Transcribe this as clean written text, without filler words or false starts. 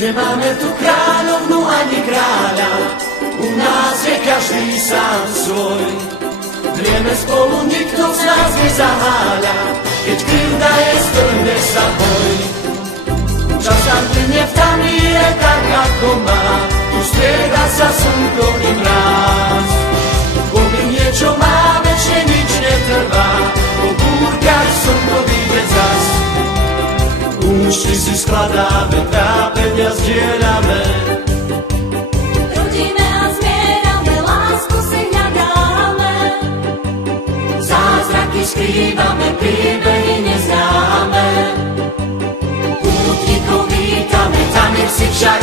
Nemáme tu kráľovnu ani kráľa, u nás je každý sám svoj. Drieme spolu, nikto z nás nezaháľa, keď krivda je, strhne sa boj. Čas nám plynie v tamíre tak, ako má, tu strieda sa slnko i mráz. Bo my niečo máme, že nič netrvá, po búrkach slnko vyjde zas. Účty si skladáme, trápenia zdieľame, Trudíme a zmierame, lásku si hľadáme. zázraky skrývame, príbehy neznáme. Pútnikov vítame, tam si však